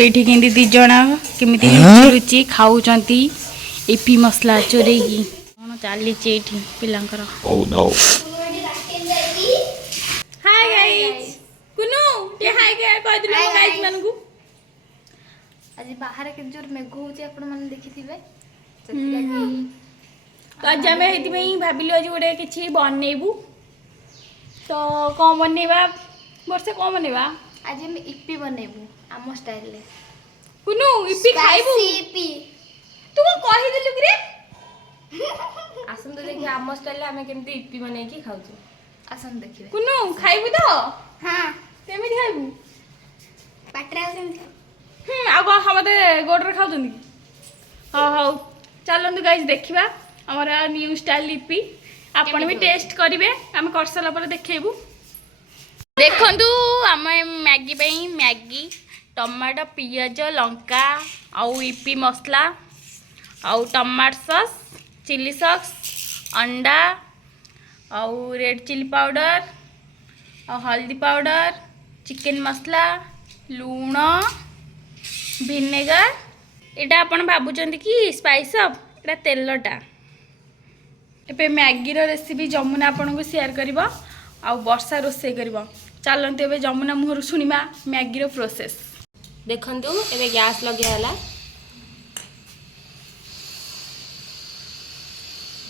एठी केंदी दी जणा केमिति रुचि खाउचंती एपी मसला चोरेगी कोन चाली एठी पिलांकर। Oh no. हाय गाइस कुनु ये हाय के कह दिलो गाइस मानकू आज बाहर के जोर मेघ होची आपण माने देखिथिबे तो आज आम ये भाविलु आज गोटे किसी बनइबू तो कौन बनइबा वर्षे कौन बनइबा आज हम इप्पी बनेबू आम स्टाइल ले कुनु इप्पी खाइबू इप्पी तू कहि देलु कि रे आसन तो देखि आम स्टाइल ले हम केमती इप्पी बनै की खाउछु आसन देखिबे कुनु खाइबू तो हां केमिति खाइबू पाटरा केमती आ को हमते गोडरे खाउछन की हां हां चलंतु गाइस देखिबा हमारा न्यू स्टाइल लिपि आपण भी टेस्ट करिवे हम कर साला पर देखेबू देखंतु हम मैगी पई मैगी टमाटो पियाज लंका आउ इपी मसला आउ टमाटो सॉस चिली सॉस अंडा आउ रेड चिली पाउडर आउ हल्दी पाउडर चिकन मसला लूण विनेगर एटा आपण भाबुचंती कि स्पाइस अप एटा तेलटा एबे मैगी रो रेसिपी जमुना आपन को शेयर करबो आ वर्षा रोसे करबो चलंते एबे जमुना मुहरु सुनिमा मैगी रो प्रोसेस देखंतु एबे गैस लगे हला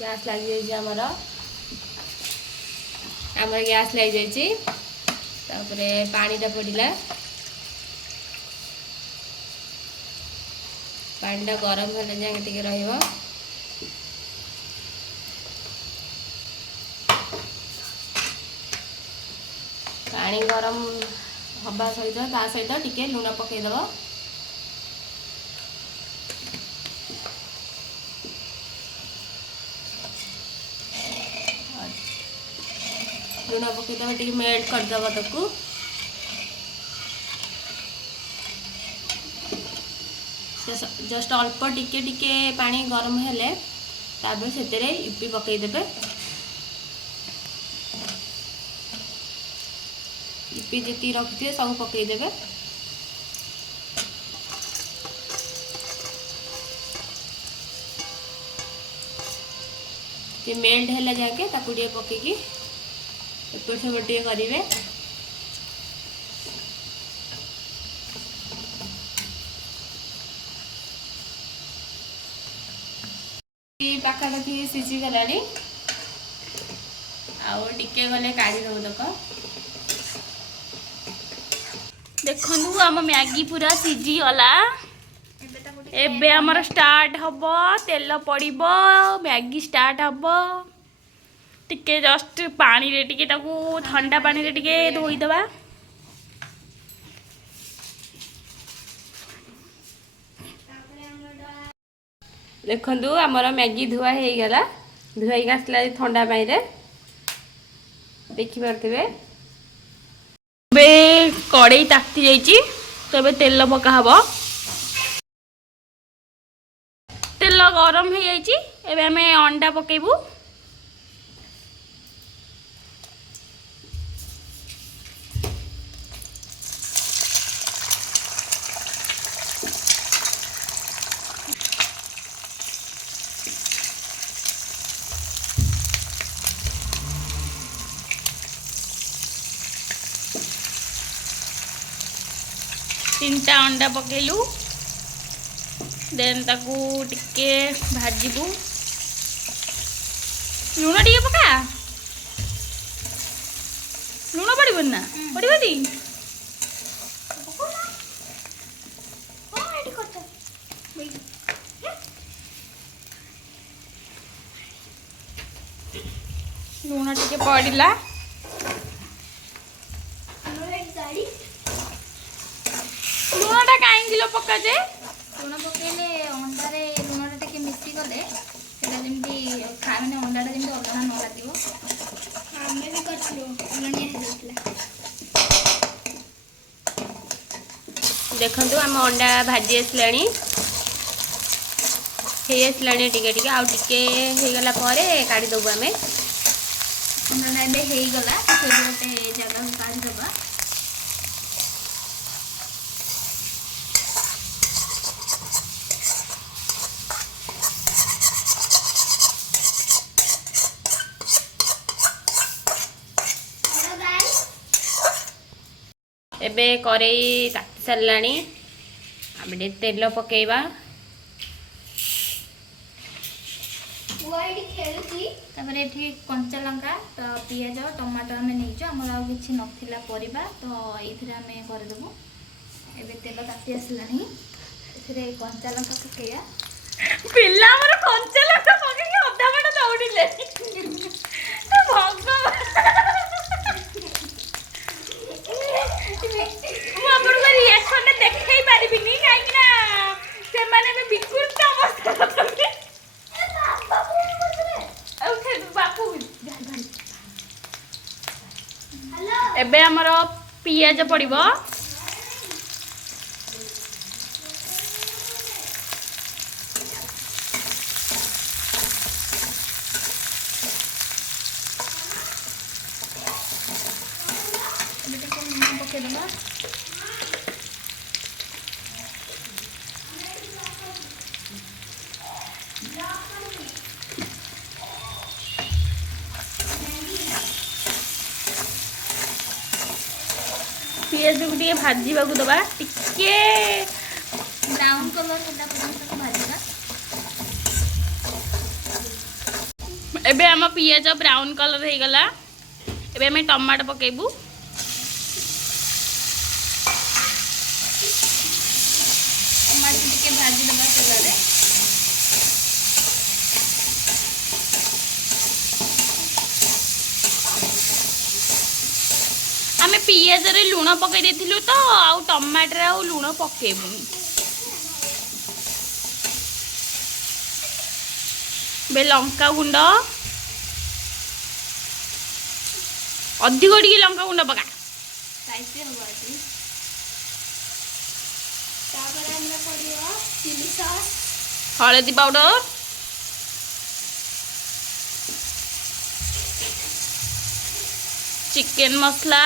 गैस लग जाई जे हमर गैस लग जाई छी तापरे पानी टा पडिला पानी टा गरम होले जाके टिके रहइबो पानी गरम हवा सहित ता सहित टिके लूण पकई दबो लूण पकई दबो टिके मेल्ट कर दबो तकू जस्ट अल्प टिके टिके पानी गरम हेले ताबे सेतेरे इपी पकई देबे इपी जेती रखिथे सब पकई देबे ते मेल्ट हेला जाके ताकू टिके पकई की एपट सेपट टिके करिवे पाखापाखि सीझी गलानी आउ टिके गले काढ़ी दबो तक देखंतु हम मैगी पूरा सीझी गला एबे हमर स्टार्ट हबो तेल पड़िबो मैगी स्टार्ट हबो टिके जस्ट पानी रे टिके ताकू ठंडा पानी रे टिके धोई दबा देखंतु हमर मैगी धुआ हे गला धुआई आसला ठंडा पानी रे देखि परथिबे बे कड़ाई ताती जाइची तो बे तेल पका हबो तेल गरम हो जाइची एबे हमें अंडा पकेबू तीनटा अंडा पकेलु देन ताकू टिके भाजीबू लूण टिके पका लूण पड़ब ना पड़बी लूण टिके पड़ला लूणटा कहीं पका जे लूण पकेले अंडा रे लूणटा टिके मिक्स गले सेटा जेमती खा माने अंडाटा जेमती अलना न लागिवो हमें भी करछलो अलनिया हे जातला देखंतु हम अंडा भाजी आसलानी हे आसलानी टिके टिके आ टिके हे गला पारे काढी दबो हमें अंडाटा बे हे गला से गोटे जगह काढी दबा ଏବେ କରେଇ ତାତି ସାରିଲାଣି ଆମେ ଟିକେ ତେଲ ପକେଇବା ତାପରେ ଏଠି କଞ୍ଚା ଲଙ୍କା ତ ପିଆଜ ଟମାଟୋ ଆମେ ନେଇଛୁ ଆମର ଆଉ କିଛି ନଥିଲା ପରିବା ତ ଏଇଥିରେ ଆମେ କରିଦେବୁ ଏବେ ତେଲ ତାତି ଆସିଲାଣି ଏଥିରେ କଞ୍ଚା ଲଙ୍କା ପକେଇବା ପିଲା ଆମର କଞ୍ଚା ଲଙ୍କା ପକେଇକି ଅଧା ବାଟ ଦୌଡ଼ିଲେ ଭଗବାନ ମୁଁ ଆପଣଙ୍କ ରିଆକ୍ସନରେ ଦେଖେଇ ପାରିବିନି କାହିଁକି ନା ସେମାନେ ଏବେ ବିକୃତ ଅବସ୍ଥା ଅଛନ୍ତି ଏବେ ଆମର ପିଆଜ ପଡ଼ିବ ପକେଇଦେବା ପିଆଜକୁ ଟିକେ ଭାଜିବାକୁ ଦେବା ଟିକେ ବ୍ରାଉନ୍ କଲର୍ ହେଲା ପର୍ଯ୍ୟନ୍ତ ଭାଜିବା ଏବେ ଆମ ପିଆଜ ବ୍ରାଉନ୍ କଲର୍ ହେଇଗଲା ଏବେ ଆମେ ଟମାଟୋ ପକେଇବୁ ଟମାଟୋ ଟିକେ ଭାଜିଦେବା ତେଲରେ ଆମେ ପିଆଜରେ ଲୁଣ ପକେଇ ଦେଇଥିଲୁ ତ ଆଉ ଟମାଟୋରେ ଆଉ ଲୁଣ ପକେଇବୁନି ଏବେ ଲଙ୍କା ଗୁଣ୍ଡ ଅଧିକ ଟିକେ ଲଙ୍କା ଗୁଣ୍ଡ ପକା ସ୍ପାଇସି ହେବ ଆଜି ତାପରେ ଆମର ପଡ଼ିବ ଚିଲି ସସ୍ ହଳଦୀ ପାଉଡର ଚିକେନ ମସଲା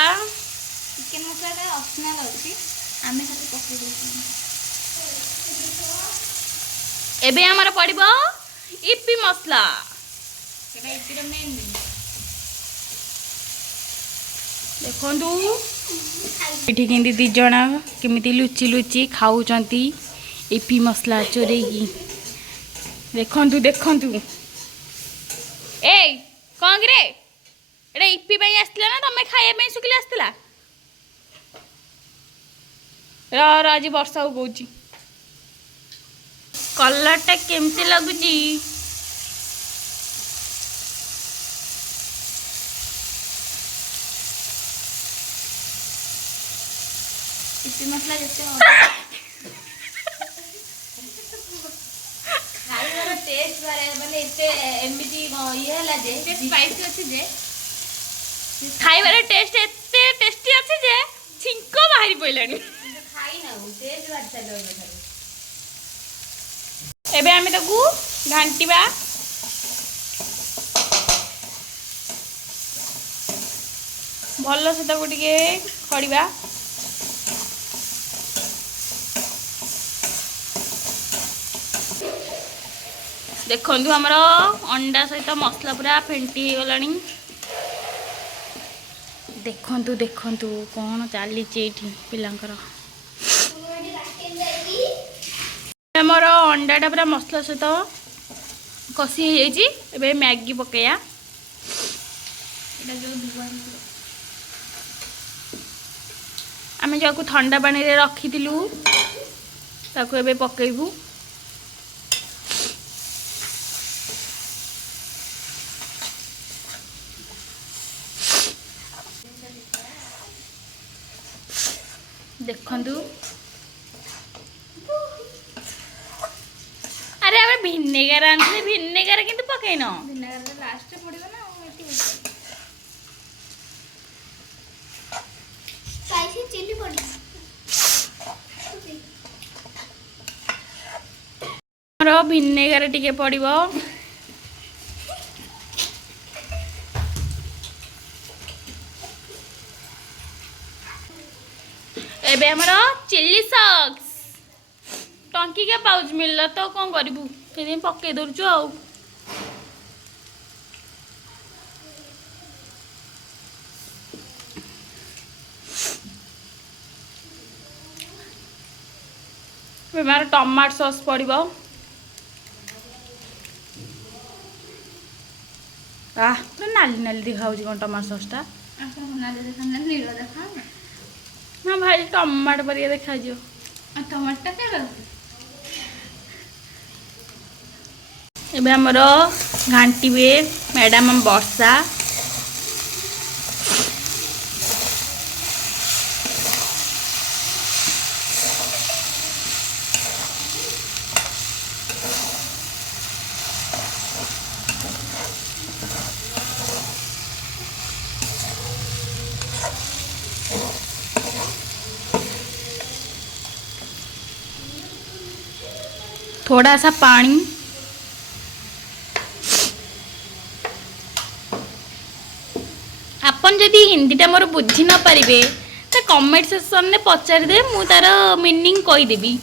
ଚିକେନ୍ ମସଲାଟା ଅପସନାଲ୍ ଅଛି ଆମେ ଖାଲି ପକେଇ ଦେଉଛୁ ଏବେ ଆମର ପଡ଼ିବ ଇପି ମସଲା ସେଇଟା ଇପିର ମେନ୍ ଦେଖନ୍ତୁ ଏଠି କେମିତି ଦି ଜଣ କେମିତି ଲୁଚି ଲୁଚି ଖାଉଛନ୍ତି ଇପି ମସଲା ଚୋରେଇକି ଦେଖନ୍ତୁ ଦେଖନ୍ତୁ ଏଇ କଣ କିରେ ଏଟା ଇପି ପାଇଁ ଆସିଥିଲା ନା ତମେ ଖାଇବା ପାଇଁ ଶୁଖିଲା ଆସିଥିଲା ଆଜି ବର୍ଷା କହୁଛି କଲର୍ଟା କେମିତି ଲାଗୁଛି ଇପି ମସଲା ଯେତେ ଖାଇବାର ଟେଷ୍ଟ ମାନେ ଏତେ ଏମିତି ଇଏ ହେଲା ଯେ ସ୍ପାଇସି ଅଛି ଯେ ଖାଇବାର ଟେଷ୍ଟ ଏତେ ଟେଷ୍ଟି ଅଛି ଯେ ଛିଙ୍କ ବାହାରି ପଇଲାଣି ଖାଇନାଉ ଟେଷ୍ଟ ବାହାରି ସାରିଲା ଏବେ ଆମେ ତାକୁ ଘାଣ୍ଟିବା ଭଲ ସେ ତାକୁ ଟିକେ ଖଡ଼ିବା ଦେଖନ୍ତୁ ଆମର ଅଣ୍ଡା ସହିତ ମସଲା ପୁରା ଫେଣ୍ଟି ହେଇଗଲାଣି ଦେଖନ୍ତୁ ଦେଖନ୍ତୁ କ'ଣ ଚାଲିଛି ଏଇଠି ପିଲାଙ୍କର ଆମର ଅଣ୍ଡାଟା ପୁରା ମସଲା ସହିତ କଷି ହେଇଯାଇଛି ଏବେ ମ୍ୟାଗି ପକେଇବା ଏଇଟା ଯେଉଁ ଧୁଆ ହେଇଥିବ ଆମେ ଯାହାକୁ ଥଣ୍ଡା ପାଣିରେ ରଖିଥିଲୁ ତାକୁ ଏବେ ପକେଇବୁ ଦେଖନ୍ତୁ ଆରେ ଆମେ ଭିନେଗାର ଆଣିଥିଲେ ଭିନେଗାର କିନ୍ତୁ ପକେଇନ ଭିନେଗାରଟା ଲାଷ୍ଟରେ ପଡ଼ିବ ନା ଆଉ ଏଠି ସ୍ପାଇସି ଚିଲି ପଡ଼ିବ ଆମର ଭିନେଗାର ଟିକେ ପଡ଼ିବ ଏବେ ଆମର ଚିଲି ସକ୍ସ ଟଙ୍କିକା ପାଉଚ୍ ମିଳିଲା ତ କ'ଣ କରିବୁ ସେଥିପାଇଁ ପକେଇ ଦଉଛୁ ଆଉ मार टमाटो सॉस पड़िबो। आह नाली नाली दिखाऊँ कौन टमाटो सॉसटा। हाँ भाई टमाटो पर देखा जो एबे हमर घांटीबे मैडम वर्षा। थोड़ा सा पानी। आपन जदि हिंदीटा मोर बुझी न पारिबे तो कमेंट सेक्शन में पचारि दे मु तार मीनिंग कहि देबी।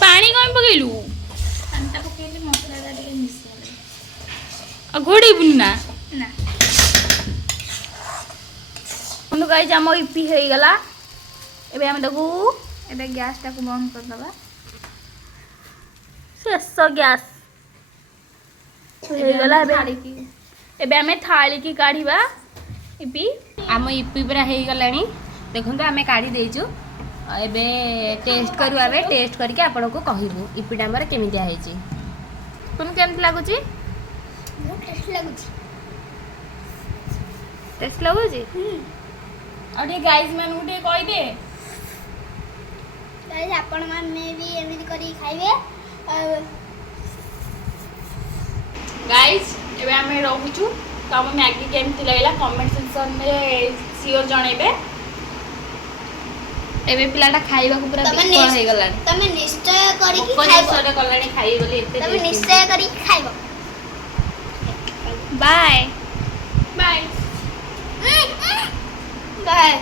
पानी कम पकेलु घोड़ेबुन ना गाइज आम इपी हो गला। एबे हम देखू एबे गैस टाको बंद कर दबा। शेष गैस हो गला। एबे हमें थाली की काढ़ीबा इपी। आम इपी पूरा हो गलानी देखो आम काढ़ी देचु। एबे टेस्ट करू आबे टेस्ट करके आपन को कहबू इपीटा हमर केमितिया हेची। तुम केमति लागुची? बहुत टेस्ट लागुची। टेस्ट लागुची और ये गाइस मन उठे कहि दे। गाइस आपण माने भी एमिति करी खाइबे। गाइस एबे हमें रहूचु तो हम मैगी केमति लागला कमेंट सेक्शन में सियोर जणेबे। एबे पिलाटा खाइबा को पूरा बिकल हे गला। तमे निश्चय करी कि कोन खाइबो। सरे कलानी खाइ बोली एते तमे निश्चय करी खाइबो। Bye bye bye.